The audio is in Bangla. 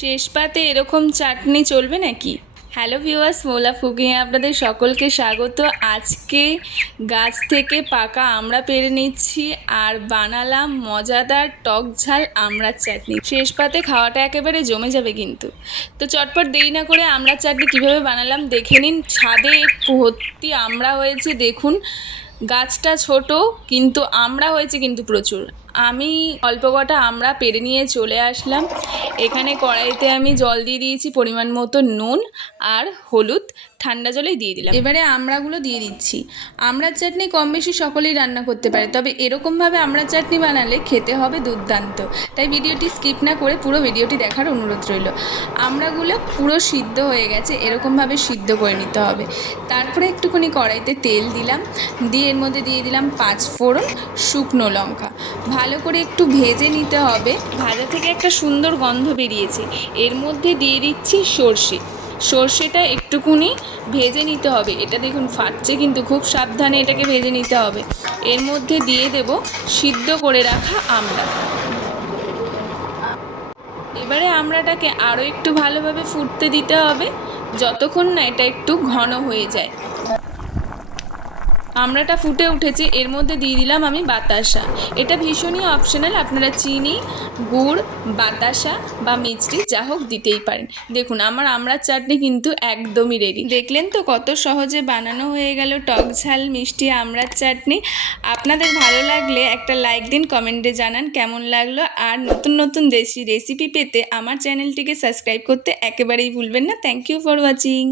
শেষ পাতে এরকম চাটনি চলবে নাকি? হ্যালো ভিউয়ার্স, মৌলা কুকিংয়ে আপনাদের সকলকে স্বাগত। আজকে গাছ থেকে পাকা আমড়া পেড়ে নিচ্ছি আর বানালাম মজাদার টক ঝাল আমড়ার চাটনি। শেষ পাতে খাওয়াটা একেবারে জমে যাবে কিন্তু। তো চটপট দেরি না করে আমড়ার চাটনি কীভাবে বানালাম দেখে নিন। ছাদে ভর্তি আমড়া হয়েছে, দেখুন গাছটা ছোট কিন্তু আমড়া হয়েছে কিন্তু প্রচুর। আমি অল্প কটা আমড়া পেড়ে নিয়ে চলে আসলাম। এখানে কড়াইতে আমি জল দিয়ে দিয়েছি, পরিমাণ মতো নুন আর হলুদ ঠান্ডা জলেই দিয়ে দিলাম। এবারে আমড়াগুলো দিয়ে দিচ্ছি। আমড়ার চাটনি কম বেশি সকলেই রান্না করতে পারে, তবে এরকমভাবে আমড়ার চাটনি বানালে খেতে হবে দুর্দান্ত। তাই ভিডিওটি স্কিপ না করে পুরো ভিডিওটি দেখার অনুরোধ রইল। আমড়াগুলো পুরো সিদ্ধ হয়ে গেছে, এরকমভাবে সিদ্ধ করে নিতে হবে। তারপরে একটুখানি কড়াইতে তেল দিলাম, দিয়ে এর মধ্যে দিয়ে দিলাম 5 ফোড়ন, শুকনো লঙ্কা। ভালো করে একটু ভেজে নিতে হবে। ভাজা থেকে একটা সুন্দর গন্ধ বেরিয়েছে। এর মধ্যে দিয়ে দিচ্ছি সর্ষেটা একটুকুনি ভেজে নিতে হবে। এটা দেখুন ফাটছে কিন্তু, খুব সাবধানে এটাকে ভেজে নিতে হবে। এর মধ্যে দিয়ে দেব সিদ্ধ করে রাখা আমড়া। এবারে আমড়াটাকে আরও একটু ভালোভাবে ফুটতে দিতে হবে, যতক্ষণ না এটা একটু ঘন হয়ে যায়। আমড়াটা ফুটে উঠেছে, এর মধ্যে দিয়ে দিলাম আমি বাতাসা। এটা ভীষণই অপশনাল, আপনারা চিনি, গুড়, বাতাসা বা মিষ্টি যা হোক দিতেই পারেন। দেখুন আমার আমড়ার চাটনি কিন্তু একদমই রেডি। দেখলেন তো কত সহজে বানানো হয়ে গেল টক ঝাল মিষ্টি আমড়ার চাটনি। আপনাদের ভালো লাগলে একটা লাইক দিন, কমেন্টে জানান কেমন লাগলো। আর নতুন নতুন দেশি রেসিপি পেতে আমার চ্যানেলটিকে সাবস্ক্রাইব করতে একেবারেই ভুলবেন না। Thank you for watching.